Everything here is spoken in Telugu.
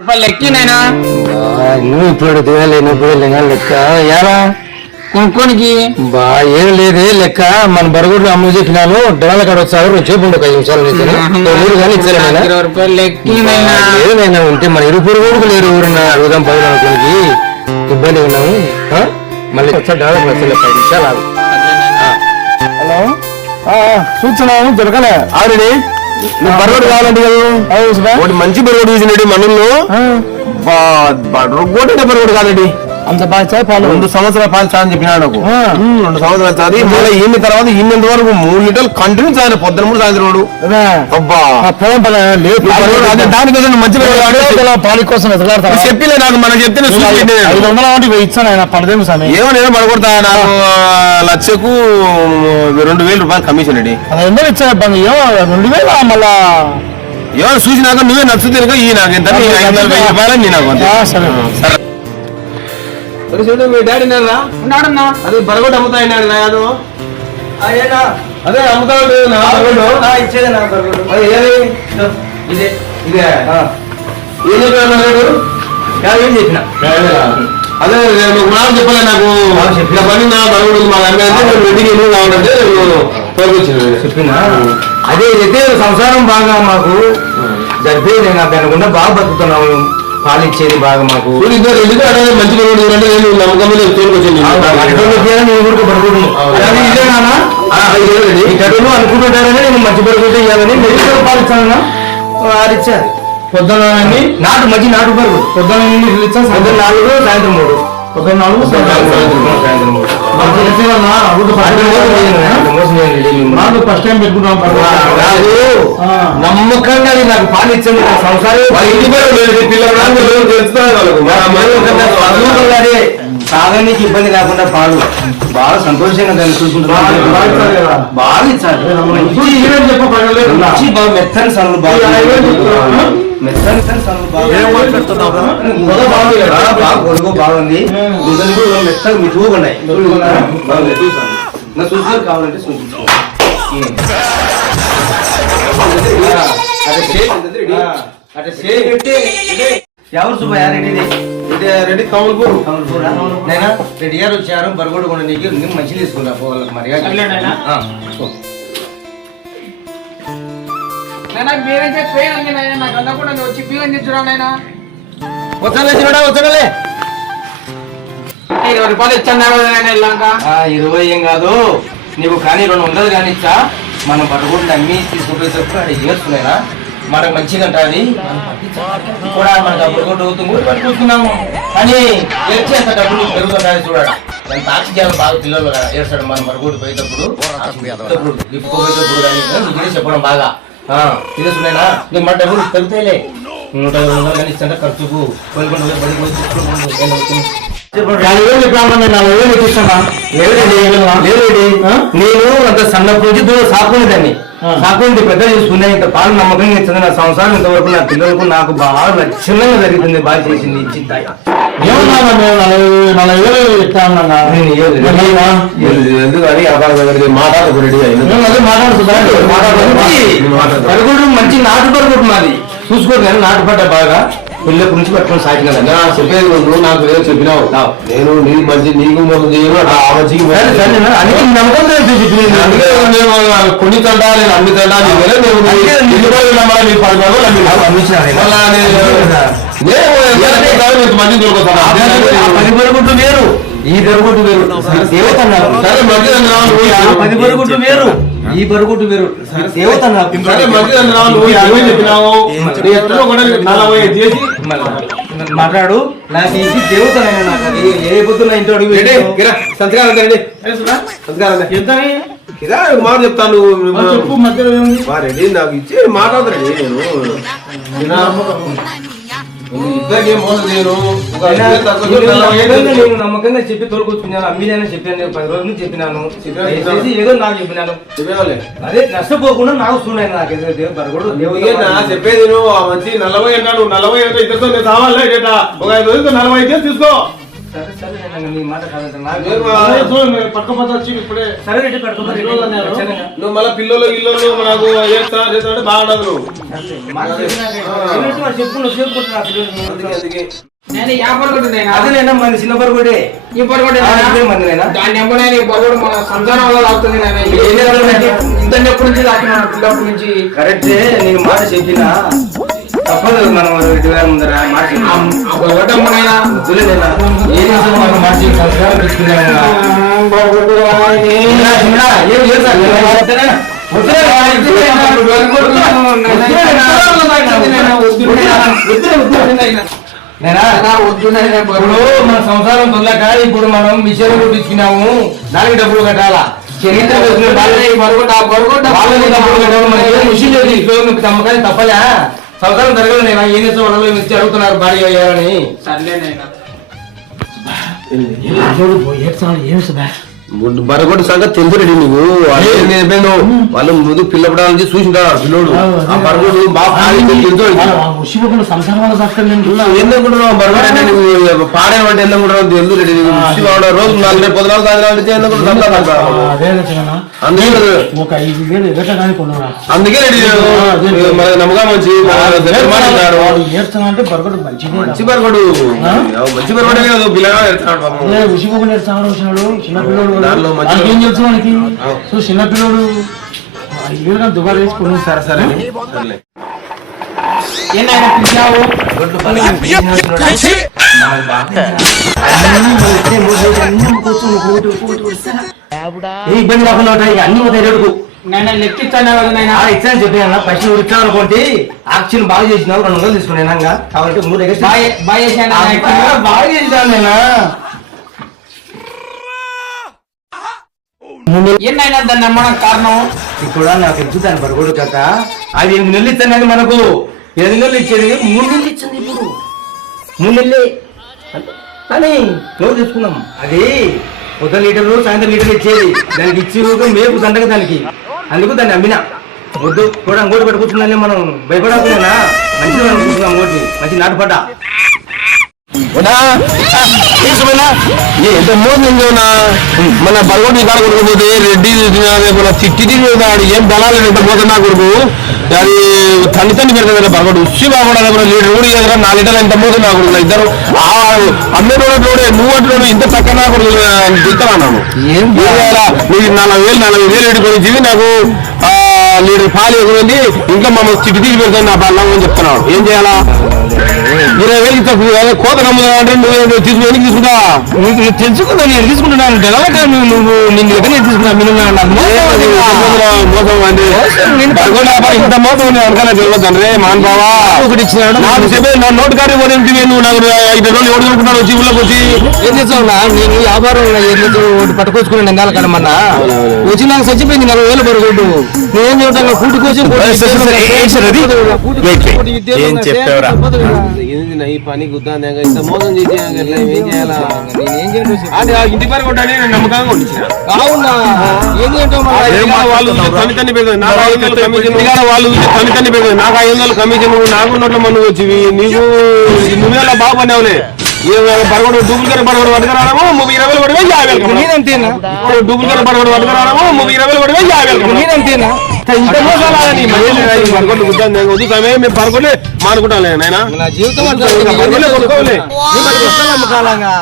లెక్కినైనా నువ్వు ఇప్పుడు దిగాలి నువ్వు లెక్క ఎలా కొనుక్కోనికి బా ఏం లేదే లెక్క మన బరుగుడు అమ్మ చెప్పినాను డొనాల కాడ వచ్చారు నువ్వు చెప్పండు 5 నిమిషాలు కానీ ఇచ్చారైనా 20 రూపాయలు లెక్కినైనా లేదైనా ఉంటే మన ఇరుపురు కూడా లేరు ఊరిన అడుగుదాం 10 అనుకోనికి ఇబ్బంది ఉన్నాము మళ్ళీ వచ్చా డెవలప్ వచ్చే 5 నిమిషాలు ఆగు. హలో చూస్తున్నాము దొరకలే ఆల్రెడీ నువ్వు బరుగుడు కావాలంటే కదా మంచి బరుగుడు చూసినట్టు మనల్లో బరుగుడు కాదండి అంత బాగా పాలు 2 సంవత్సరాల పాలు చాలని చెప్పినాడు నాకు 2 సంవత్సరాలు చాలి మళ్ళీ ఈయన తర్వాత ఈయనంత వరకు 3 లీటర్లు కంటిన్యూ చాలి పొద్దున 3 సాయంత్రం అబ్బా దానికోసం మంచి పాలు కోసం చెప్పిలే నాకు మనం చెప్తే 500 ఇచ్చాను ఆయన పడదేమి సమయం ఏమో నేను పడగొడతా నాకు లక్షకు 2000 రూపాయలు కమిషన్ అండి అది ఎందుకు ఇచ్చా 2000 మళ్ళా ఏమో చూసినాక నువ్వే నచ్చుతుంది ఈ నాకు ఎంత 500 రూపాయలు నీ నాకు సరే సరే మీ డాడీ ఉన్నాడన్నా అదే బరగొడ్డు అమ్ముతాయినాడు కాదు అదే అమ్ముతాడు ఇచ్చేది నా బరగొడ్డు ఇదే ఇదే ఏం చెప్పాడు ఏం చెప్పిన అదే నాకు చెప్పలే నాకు చెప్పిన పని నా బరగొడ్డు మా అమ్మాయి వెంటికి ఎందుకు కావాలంటే తోలుకొచ్చింది చెప్పినా అదే అయితే సంసారం బాగా మాకు జరిపే నేను దానికుండా బాగా బతుకుతున్నాము పాలు ఇచ్చేది బాగా మాకు మంచి బరుగుడు నేను నమ్మకం అనుకుంటుంటారని నేను మంచి బరుగుడు ఇవ్వాలని మెడికల్ పాలు ఇచ్చాను వారు ఇచ్చారు పొద్దున నాటు బరుగు పొద్దున ఇచ్చాను సాయంత్రం 4 సాయంత్రం 3 పొద్దున 4 సాయంత్రం 3 ఫస్ట్ టైం పెట్టుకుంటాం నమ్మకంగా నాకు పాలు ఇచ్చింది సాగానికి ఇబ్బంది లేకుండా పాలు బాగా సంతోషంగా దాన్ని చూసుకుంటున్నాను బాగా ఇచ్చారు బాగా మెత్తని సన్నులు బాగా మెత్తని సన్నులు బాగా పొడుగు బాగుంది మెత్తగా మిఠుగా ఉన్నాయి చూసి కావాలంటే చూపించు ఎవరు సుబ్బయ్య రెడ్డి కౌలుపూరు నైనా రెడ్డి గారు వచ్చారు బరగొడు కూడా నీకు మంచి తీసుకున్నా పోవాళ్ళకి మరి వచ్చలే 20 రూపాయలు ఇచ్చాను 20 ఏం కాదు నీకు కానీ 200 కానీ ఇచ్చా మనం బరగొడ్డు అమ్మి తీసుకుపోయేటప్పుడు అది చేస్తున్నాయినా మనకు మంచిగా ఉంటుంది కూడా మన డబ్బులు కూడా పట్టుకుంటున్నాము కానీ ఏడ్చేంత డబ్బులు పెరుగుతుంటాయి చూడాలి దాని ఆక్సిజన్ బాగా పిల్లలు ఏడ్చాడు మనం మరుగుడు పోయేటప్పుడు గిప్పుకోపోయేటప్పుడు కానీ ఇదే చెప్పడం బాగా తెలుసున్నాయినా నీకు మన డబ్బులు పెరుగుతాయిలే 150 కానీ ఇచ్చా ఖర్చుకు నేను అంత సన్నప్పటి నుంచి దూరం సాకునేదాన్ని సాకుని పెద్ద చూసుకునే ఇంత పాలు నమ్మకంగా ఇచ్చింది నా సంవత్సరం ఇంతవరకు నా పిల్లలకు నాకు బాగా లక్షణంగా జరుగుతుంది బాగా చేసింది ఇచ్చింది మంచి నాటు పరుగుడు మాది చూసుకోరు కానీ నాటు పడ్డ బాగా పిల్ల గురించి పట్టుకొని సాగిన చెప్పేది నువ్వు నాకు ఏదో చెప్పినావు నేను నీకు మంచి నీకు మొదలు చేయను కొన్ని తండా నేను అన్ని తండా పది వేరు ఈ బరుగుట్టు వేరు దేవత అన్నారు సరే పది బరుగుట్టు వేరు ఈ బరుగుట్టు వేరు దేవత మాట్లాడు నాకు ఇది దేవత ఏ పొద్దున్న ఇంటి అడుగు మాట చెప్తాను రెడీ నాకు ఇచ్చి మాట్లాడతాడు నేను నమ్మకంగా చెప్పి తోలుకొచ్చుకున్నాను అమ్మిలేని చెప్పాను 10 రోజులు చెప్పినాను ఏదో నాకు చెప్పినాను అదే నష్టపోకుండా నాకు చూడాలి నాకు బరగొడు చెప్పేది నువ్వు మంచి 40 అన్నాడు 40 ఇద్దరితో కావాలి ఒక 5 రోజులతో 40 తీసుకో సరే సరే నేను నీ మాట కాదంటున్నా పట్టుకోపోతే వచ్చి ఇప్పుడే సరే రెడ్డి పట్టుకోమని నువ్వు మళ్ళీ పిల్లలు ఇల్లు నాకు చేస్తా బాగుండదు నేను యా పడుకుంటు నైనా అదేనైనా మన చిన్న బరగొడే ఈ పడుకుంటే మంది నైనా దాన్ని ఎంబడైనా ఈ బరువుడు మన సంతానం వల్ల అవుతుంది నాయన ఇంత ఎప్పటి నుంచి తాకిన పిల్లప్పటి నుంచి కరెక్టే నేను మాట చెప్పినా తప్పదు మనం 2000 ముందర మాట బరుగొట్టమ్మనైనా వద్దులేనా ఏం చేస్తాం మనం మాట చెప్పి సంస్కారం తెచ్చుకున్నాము ఇప్పుడు మన సంసారం తొలక ఇప్పుడు మనం మిషన్ కొట్టించుకున్నాము దానికి డబ్బులు కట్టాలా చరిత్ర తమ్మకాని తప్పలే సంసారం జరగదు నేను ఏం చేస్తే వాళ్ళు ఇచ్చి అడుగుతున్నారు భార్య అయ్యారని సర్లేనైనా బరగొట్టు సంగతి తెలుసు రెడీ నువ్వు వాళ్ళు ముందు పిల్లపడాల నుంచి చూసింటాడు పిల్లోడు ఆ బరగొడు బాగా ఎందుకుంటున్నావు బరగొడు అంటే నువ్వు పాడేవంటే ఎందుకుంటున్నావు తెలుసు రెడీ రోజు 4 పొద్దునాలు అందుకే రెడీ మన నమ్మకం మంచి మంచి బరగొడు మంచి బరగొడే కాదు పిల్లగా ఏం తెలుసు మనకి సో చిన్నపిల్లడు దుబారా వేసుకున్నాం సరే సరే ఏనాయన పిలిచావు ఇబ్బంది కాకుండా ఉంటాయి అన్ని పోతాయి రేటుకు నేను లెక్కిస్తాను కదా నాయన ఇచ్చాను చెప్పాను ఫస్ట్ నువ్వు ఇచ్చావు అనుకోండి ఆక్సిజన్ బాగా చేసినావు 200 తీసుకున్నాను కాబట్టి 3 బాగా చేశాను బాగా చేసినాను నేను ఏనాయన దాన్ని నమ్మడం కారణం ఇప్పుడు నాకు తెలుసు దాని బరగొడు కాక అది 8 నెలలు ఇచ్చాను మనకు 8 నెలలు ఇచ్చేది 3 నెలలు ఇచ్చింది ఇప్పుడు 3 నెలలే కానీ రోజు తీసుకున్నాం అది 1 లీటర్ సాయంత్రం లీటర్ ఇచ్చేది దానికి ఇచ్చి మేపు దండగా దానికి అందుకు దాన్ని అమ్మినా వద్దు కూడా అంగోటి పట్టుకుంటుందని మనం భయపడకున్నా మంచిగా అనుకుంటున్నాం ఓటి మంచి నాటుపడ్డా ఎంత మోసం మన బరగొట్టు కాడ కొడుకుపోతే రెడ్డి మన తిట్టి తిరిగి ఏం బలాలు ఎంత మోసం నా కొడుకు అది తల్లి పెడతాడు కదా బరగొట్టు ఉచ్చి బాగుండాలి లీటర్ కూడా ఎదురా 4 లీటర్లు ఎంత మోసం నా కొడుకు ఇద్దరు అమ్మే రోడ్డు నువ్వు అంటున్నాడు ఇంత తక్కువ నా కొడుకు తింటామన్నాను ఏం నీకు 40,000 పెట్టుకొని నాకు లీటర్ పాలు ఎగురింది ఇంకా మమ్మల్ని తిట్టి తిరిగి పెడతాను నా బలం అని చెప్తున్నాడు ఏం చేయాలా 20,000 తక్కువ కోత నమ్ముదా అంటే నువ్వు తీసుకుని తీసుకుంటా తెలుసుకుందా నేను తీసుకుంటున్నాను నువ్వు నిన్ను ఎక్కడ తీసుకున్నా మోసం అంటే ఇంత మోసం అనుకున్నా తెలియదు రే మాన్ బావా ఒకటి ఇచ్చినాడు నాకు చెప్పే నా నోటు కాడి పోనీ నువ్వు నాకు 5 రోజులు ఎవరు కొనుక్కున్నాడు వచ్చి ఊళ్ళోకి వచ్చి ఏం చేస్తావున్నా నేను వ్యాపారం పట్టుకొచ్చుకున్నాను నెంగాల కడమన్నా వచ్చి నాకు చచ్చిపోయింది 40,000 బరగొడ్డు నేనేం చెప్తాను కూటుకొచ్చి ఏం చెప్పావురా ఈ పని గుద్దాను ఇంత మోసం చేసి ఏం చేయాలా ఇంటి పని కొట్టాలి నేను నమ్మకంగా కొట్టించిన అవునా ఏం వాళ్ళు తని పెడతారు నాకు 500 కమిషన్ నాకు 500 కమిషన్ నాకు నోట్ల మన్ను వచ్చి నీకు నువ్వేలా బాగా పనివులే బరగొడు డూప్లికేట్ బరగొడు పట్టుకురావడము 20,000 పడివే 50,000 డూప్లికేట్ బరగొడు పట్టుకురావడము 20,000 పడివే 50,000 ఇంత మోసాలని బరగొడ్లు గుద్దాను వద్దు సమయం మేము బరగొడ్లే మానుకుంటాం నాయన నా జీవితం బరగొడ్లే కొనుక్కోలే అమ్ముకాలంగా